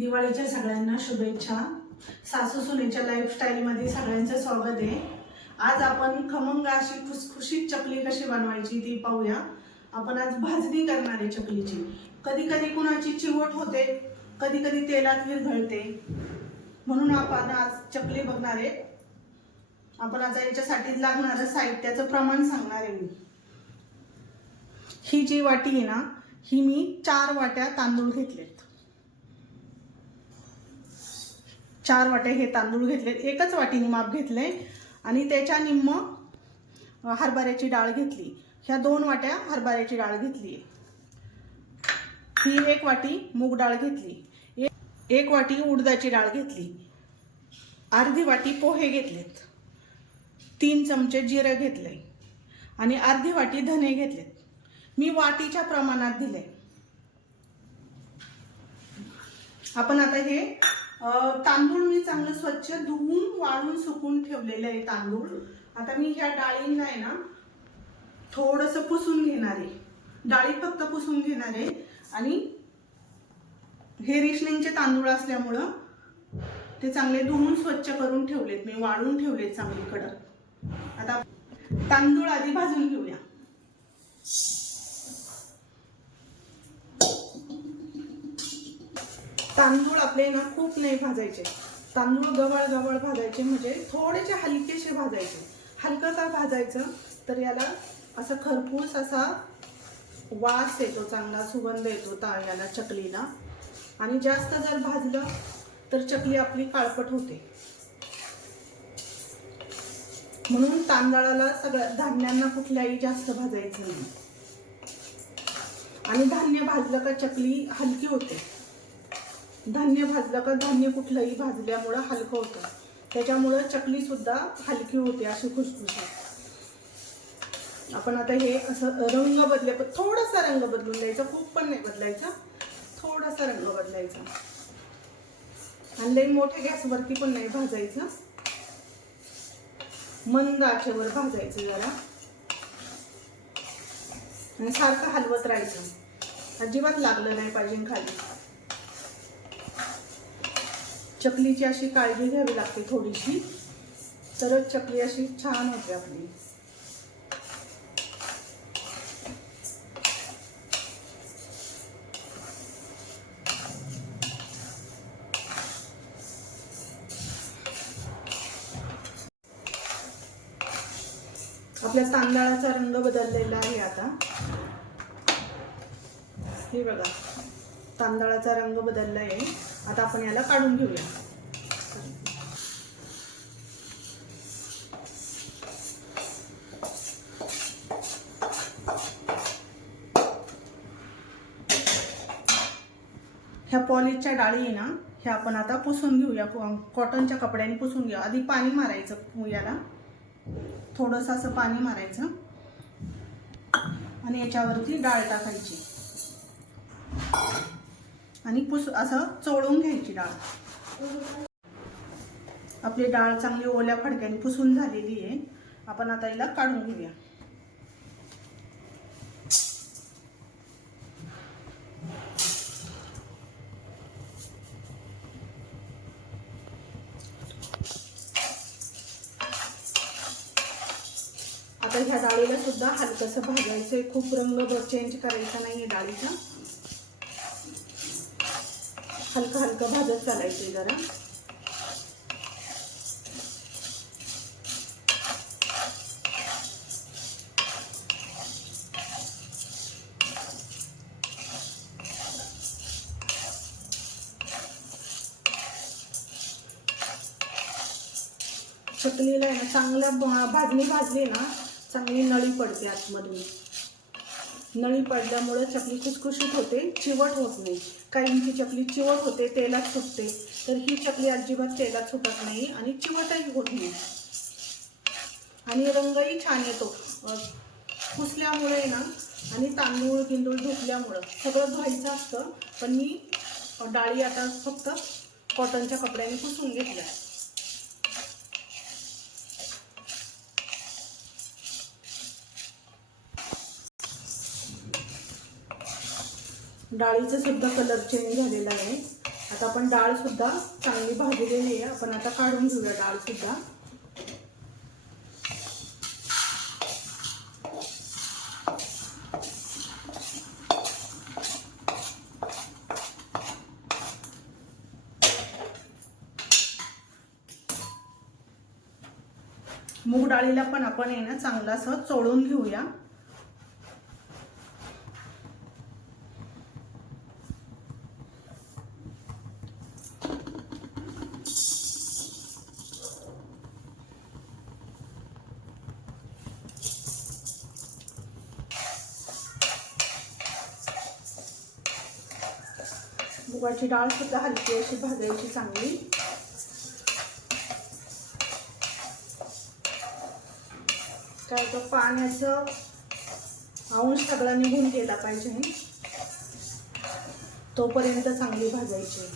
दिवाळीच्या सगळ्यांना शुभेच्छा। सासू सुनेच्या लाईफस्टाईल मध्ये सगळ्यांचं स्वागत आहे। आज आपण खमंग अशी खुसखुशीत चकली कशी बनवायची ती पाहूया। आपण आज भाजणी करणार आहे चकलीची। कधी कधी कुणाची चिवट होते, कधी कधी तेलात विरघळते, म्हणून आपण आज चकली बघणार आहे। आपण आज याच्यासाठी लागणारं साहित्याचं प्रमाण सांगणार आहे मी। ही जी वाटी आहे ना, ही मी 4 वाट्या तांदूळ घेतलेत। 4 वाट्या हे तांदूळ घेतलेत, एकच वाटीने माप घेतले आणि त्याच्या निम्म हरभऱ्याची डाळ घेतली। ह्या 2 वाट्या हरभऱ्याची डाळ घेतली। ही 1 वाटी मूग डाळ घेतली, 1 वाटी उडदाची डाळ घेतली, अर्धी वाटी पोहे घेतलेत, 3 चमचे जिरे घेतले आणि अर्धी वाटी धने घेतलेत। मी वाटीच्या प्रमाणात दिले। आपण आता हे तांदूळ मी चांगलं स्वच्छ धुवून वाळून सुकून ठेवलेले आहे तांदूळ। आता मी ह्या डाळींना आहे ना थोडंसं पुसून घेणार आहे, डाळी फक्त पुसून घेणार आहे। आणि हे रेशनिंगचे तांदूळ असल्यामुळं ते चांगले धुवून स्वच्छ करून ठेवलेत मी, वाळून ठेवलेत चांगली कडक। आता तांदूळ आधी भाजून घेऊया। तांदूळ आपले ना खूप नाही भाजायचे, तांदूळ गवळ गवळ भाजायचे, म्हणजे थोडेसे हलकेसे भाजायचे। हलकं का भाजायचं तर याला असं खरपूस असा वास येतो, चांगला सुगंध येतो याला चकलीला। आणि जास्त जर भाजलं तर चकली आपली काळपट होते, म्हणून तांदळाला सगळ्या धान्यांना कुठल्याही जास्त भाजायचं नाही। आणि धान्य भाजलं का चकली हलकी होते। धान्य भाजलं का धान्य कुठलंही भाजल्यामुळं हलकं होतं, त्याच्यामुळं चकली सुद्धा हलकी होते अशी खुसखुशीत। आपण आता हे असं रंग बदले, थोडासा रंग बदलून द्यायचा, खूप पण नाही बदलायचा, थोडासा रंग बदलायचा। आणि लई मोठ्या गॅसवरती पण नाही भाजायचं, मंद आचेवर भाजायचं जरा। आणि सारखं हलवत राहायचं, अजिबात लागलं नाही पाहिजे खाली। चकलीची अशी काळजी घ्यावी लागते थोडीशी, तरच चकली अशी छान होते आपली। आपल्या तांदळाचा रंग बदललेला आहे आता, हे बघा तांदळाचा रंग बदलला आहे। आता आपण याला काढून घेऊया। ह्या पॉलिशच्या डाळी आहे ना, ह्या आपण आता पुसून घेऊया, कॉटनच्या कपड्याने पुसून घेऊया। आधी पाणी मारायचं याला, थोडंसं असं पाणी मारायचं आणि याच्यावरती डाळ टाकायची आणि असं चोळून घ्यायची डाळ। आपली डाळ चांगली ओल्या फडक्याने पुसून झालेली आहे। आपण आता याला काढून घेऊया। आता ह्या डाळीला सुद्धा हलकंसं भाजायचंय, खूप रंग चेंज करायचा नाहीये डाळीचा, हलकं हलकं भाजत चालायचे जरा। चकलीला आहे ना चांगल्या भाजली ना, चांगली नळी पडते आतमधून। नळी पडल्यामुळे चकली खुसखुशीत होते, चिवट होत नाही। काहींची चकली चिवट होते, तेलात सुटते, तर ही चकली अजिबात तेलात सुटत नाही आणि चिवटही होत नाही। आणि रंगही छान येतो पुसल्यामुळे ना, आणि तांदूळ गिंदूळ धुतल्यामुळं सगळं धुवायचं असतं, पण मी डाळी आता फक्त कॉटनच्या कपड्याने पुसून घेतल्या। डाळीचा सुद्धा कलर चेंज झालेला आहे। आता आपण डाळ सुद्धा चांगली भाजलेली आहे. आपण आता काढून घेऊया डाळ सुद्धा. मूग डाळीला पण आपण आहे ना चांगलं असं चोळून घेऊया. मुगाची डाळ सुद्धा हलकी अशी भाजायची चांगली. काय तर पाण्याचं अंश सगळा निघून गेला पाहिजे, तोपर्यंत चांगली भाजायची.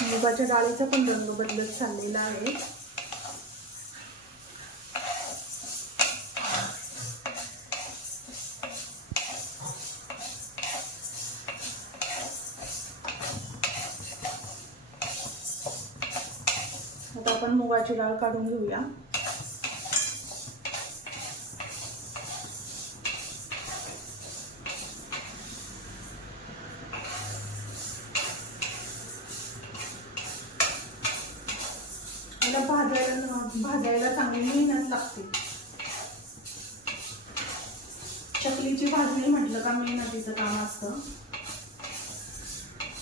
मुगाच्या डाळीचा पण रंग बदलत चाललेला आहे. आता आपण मुगाची डाळ काढून घेऊया. भाजायला चांगली मेहनत लागते. चकलीची भाजणी म्हटलं का मेहनतीचं काम असतं.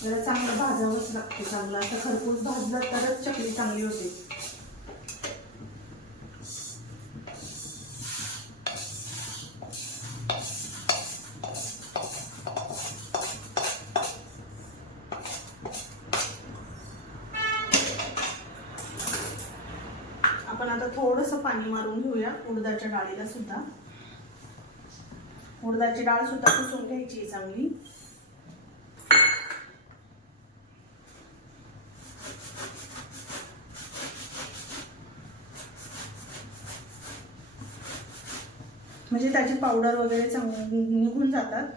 जरा चांगलं भाजावंच लागतं. चांगलं असं खरपूस भाजलं तरच चकली चांगली होते. आपण आता थोडंसं पाणी मारून घेऊया उडदाच्या डाळीला सुद्धा. उडदाची डाळ सुद्धा पुसून घ्यायची चांगली. म्हणजे त्याची पावडर वगैरे चांगली निघून जातात.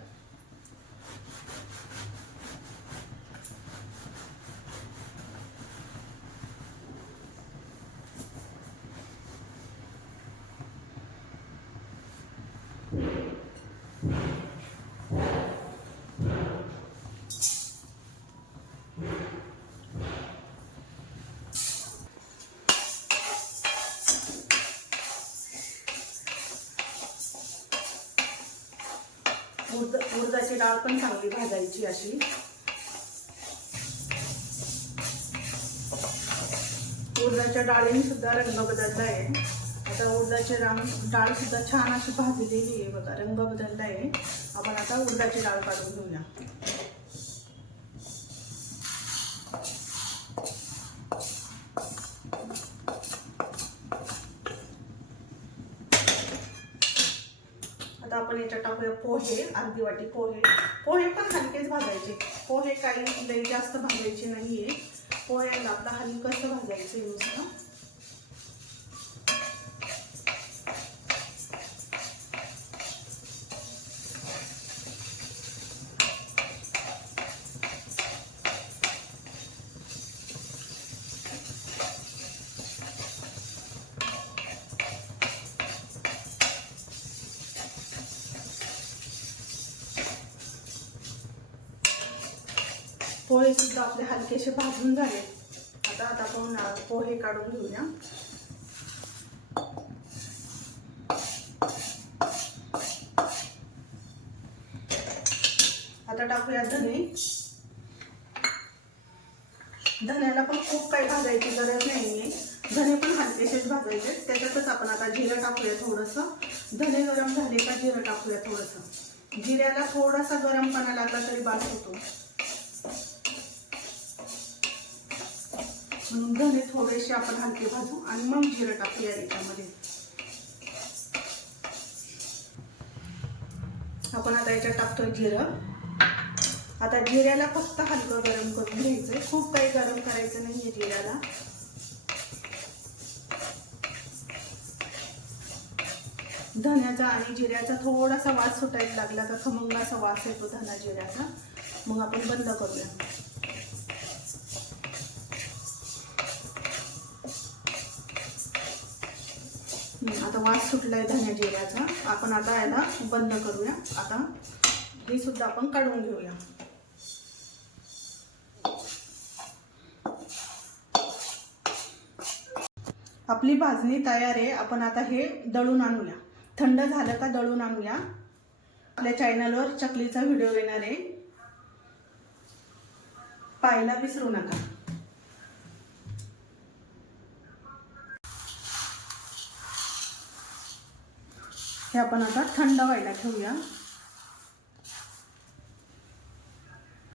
उडदाची डाळ पण चांगली भाजायची अशी. उडदाच्या डाळीने सुद्धा रंग बदलला आहे. आता उडदाची डाळ सुद्धा छान अशी भाजलेली आहे बघा, रंग बदलला आहे. आपण आता उडदाची डाळ काढून घेऊया. आता आपण याच्यात टाकूया पोहे, अर्धी वाटी पोहे. पोहे पण हलकेच भाजायचे. पोहे काही लई जास्त भाजायचे नाहीये. पोह्याला आपला हलकंसं भाजायचं नुसतं. पोहे सुद्धा आपले हलकेसे भाजून झाले. आता आपण पोहे काढून घेऊया. आता टाकूया धने. धन्याला पण खूप काही भाजायची गरज नाहीये. धने पण हलकेसेच भाजायचे. त्याच्यातच आपण आता जिरं टाकूया थोडंसं. धने गरम झाले का जिरं टाकूया थोडंसं. जिऱ्याला थोडासा गरमपणा लागला तरी बास होतो. म्हणून धने थोडेसे आपण हलके भाजू आणि मग जिरं टाकूया याच्यामध्ये. आपण आता याच्यात टाकतोय जिरं. आता जिऱ्याला फक्त हलकं गरम करून घ्यायचंय, खूप काही गरम करायचं नाहीये जिऱ्याला. धन्याचा आणि जिऱ्याचा थोडासा वास सुटायला लागला का खमंग असा वास येतो धना जिऱ्याचा. मग आपण बंद करूया. आता वास सुटलाय धन्या जिऱ्याचा. आपण आता याला बंद करूया. आता हे सुद्धा आपण काढून घेऊया. आपली भाजणी तयार आहे. आपण आता हे दळून आणूया. थंड झालं का दळून आणूया. आपल्या चॅनलवर चकलीचा व्हिडिओ येणार आहे, पाहायला विसरू नका. हे आपण आता थंड व्हायला ठेवूया.